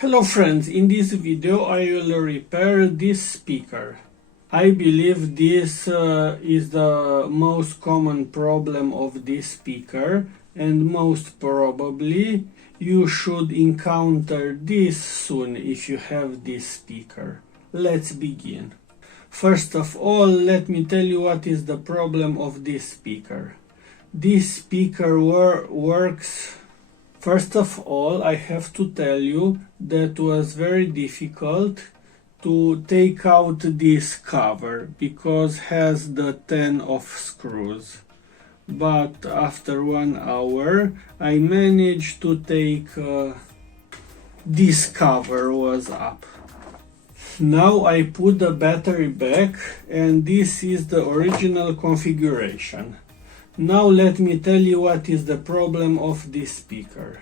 Hello friends, in this video I will repair this speaker. I believe this is the most common problem of this speaker, and most probably you should encounter this soon if you have this speaker. Let's begin. First of all, let me tell you what is the problem of this speaker. This speaker works. First of all, I have to tell you that it was very difficult to take out this cover because it has the 10 of screws. But after 1 hour, I managed to take this cover was up. Now I put the battery back, and this is the original configuration. Now let me tell you what is the problem of this speaker.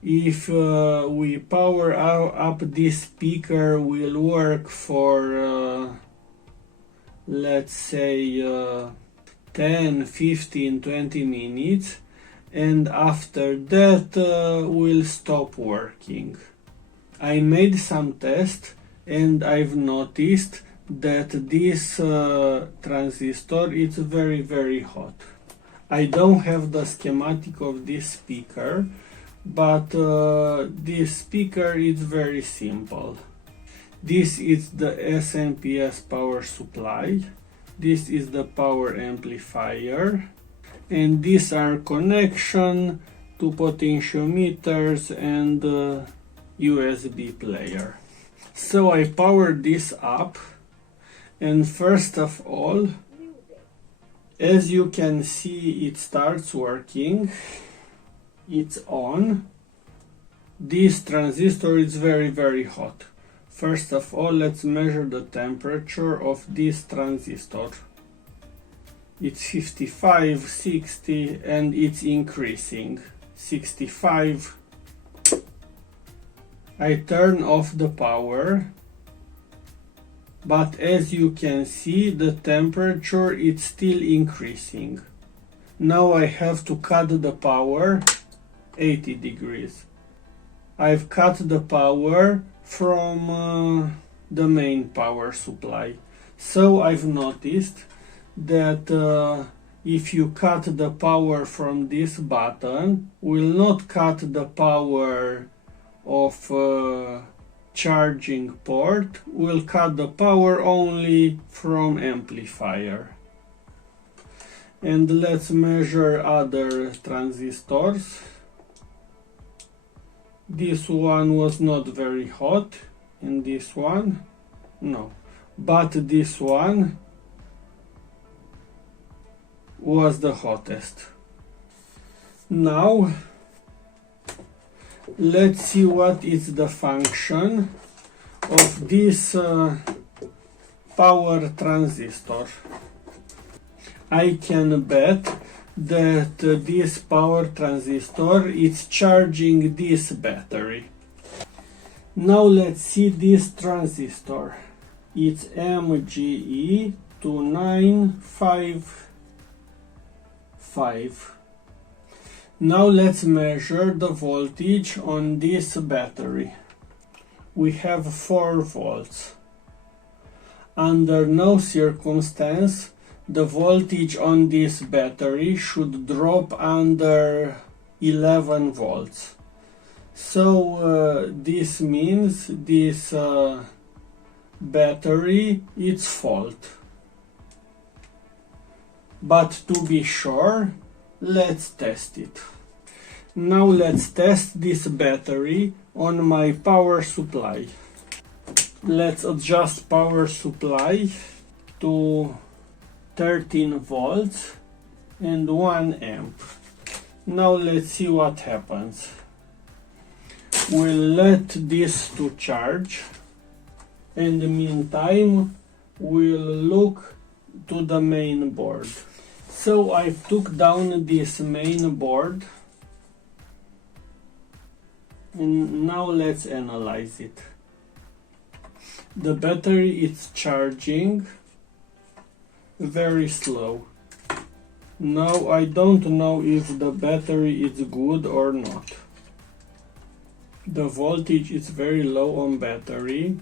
If we power up this speaker, will work for let's say 10, 15, 20 minutes, and after that will stop working. I made some tests and I've noticed that this transistor is very hot. I don't have the schematic of this speaker, but this speaker is very simple. This is the SMPS power supply, this is the power amplifier, and these are connection to potentiometers and USB player. So I power this up, and first of all, as you can see, it starts working. It's on. This transistor is very hot. First of all, let's measure the temperature of this transistor. It's 55, 60, and it's increasing. 65. I turn off the power, but as you can see, the temperature is still increasing. Now I have to cut the power 80 degrees. I've cut the power from the main power supply. So I've noticed that if you cut the power from this button, will not cut the power of charging port, will cut the power only from amplifier. And let's measure other transistors. This one was not very hot, and this one no, but this one was the hottest. Now let's see what is the function of this power transistor. I can bet that this power transistor is charging this battery. Now let's see this transistor. It's MG10 Now let's measure the voltage on this battery. We have 4 volts. Under no circumstance the voltage on this battery should drop under 11 volts. So this means this battery is fault. But to be sure, let's test it. Now let's test this battery on my power supply. Let's adjust power supply to 13 volts and 1 amp. Now let's see what happens. We'll let this to charge. In the meantime, we'll look to the main board. So I took down this main board, and now let's analyze it. The battery is charging very slow. Now I don't know if the battery is good or not. The voltage is very low on battery,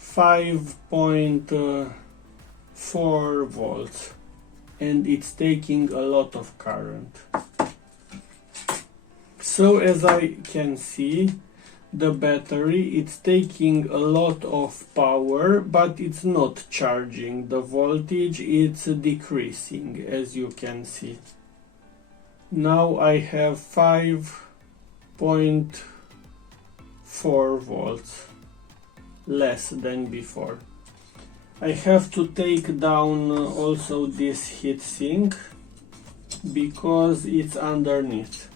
5.4 volts, and it's taking a lot of current. So as I can see, the battery, it's taking a lot of power, but it's not charging. The voltage, it's decreasing, as you can see. Now I have 5.4 volts, less than before. I have to take down also this heatsink because it's underneath.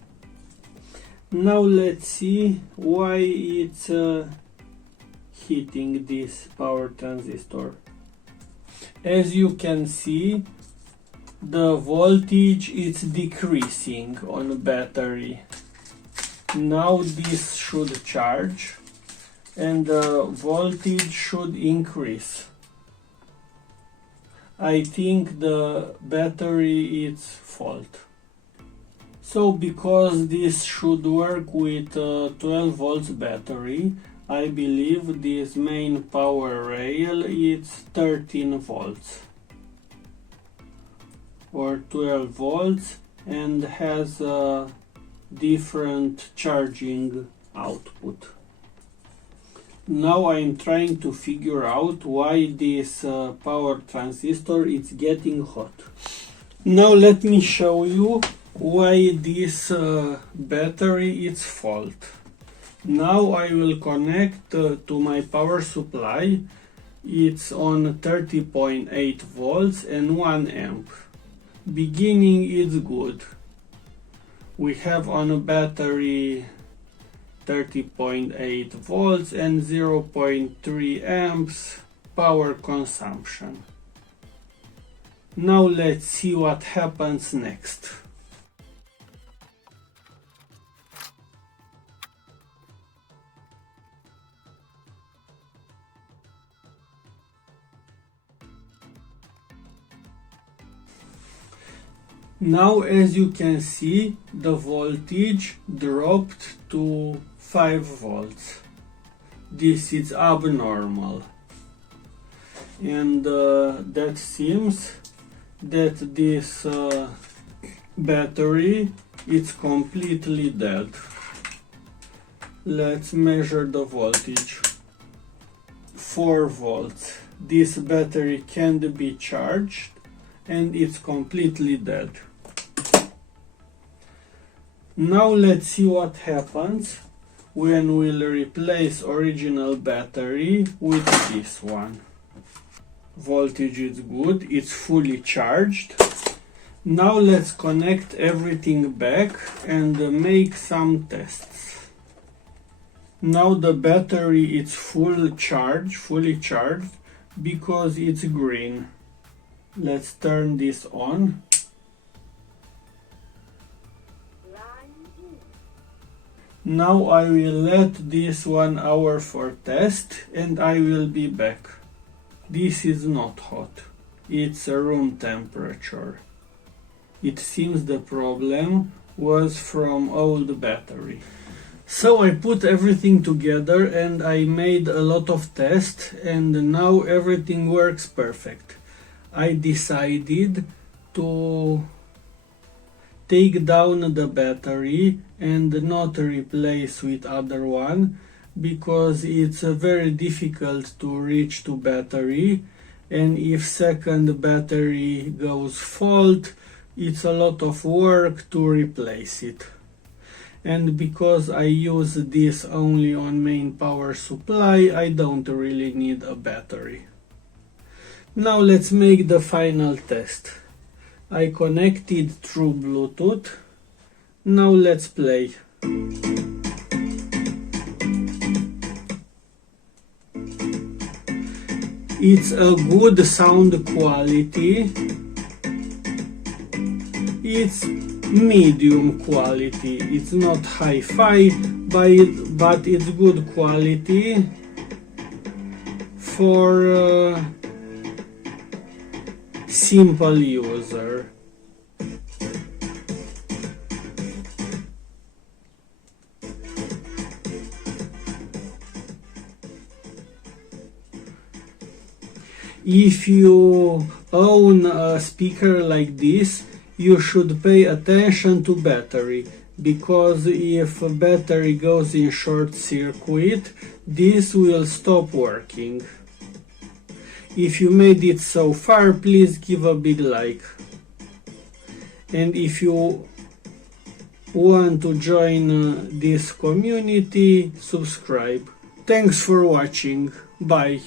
Now let's see why it's hitting this power transistor. As you can see, the voltage is decreasing on the battery. Now this should charge and the voltage should increase. I think the battery is fault. So because this should work with 12 volts battery, I believe this main power rail is 13 volts or 12 volts and has a different charging output. Now I'm trying to figure out why this power transistor is getting hot. Now let me show you why this battery is fault. Now I will connect to my power supply. It's on 30.8 volts and 1 amp. Beginning is good. We have on a battery 30.8 volts and 0.3 amps power consumption. Now let's see what happens next. Now as you can see, the voltage dropped to 5 volts. This is abnormal. And that seems that this battery is completely dead. Let's measure the voltage. 4 volts. This battery can't be charged and it's completely dead. Now let's see what happens when we'll replace original battery with this one. Voltage is good, it's fully charged. Now let's connect everything back and make some tests. Now the battery is fully charged because it's green. Let's turn this on. Now I will let this 1 hour for test and I will be back. This is not hot. It's a room temperature. It seems the problem was from old battery. So I put everything together and I made a lot of tests and now everything works perfect. I decided to take down the battery and not replace with other one because it's very difficult to reach to battery, and if second battery goes fault, it's a lot of work to replace it. And because I use this only on main power supply, I don't really need a battery. Now let's make the final test. I connected through Bluetooth. Now let's play. It's a good sound quality. It's medium quality. It's not hi-fi, but it's good quality for simple user. If you own a speaker like this, you should pay attention to battery, because if battery goes in short circuit, this will stop working. If you made it so far, please give a big like. And if you want to join this community, subscribe. Thanks for watching. Bye.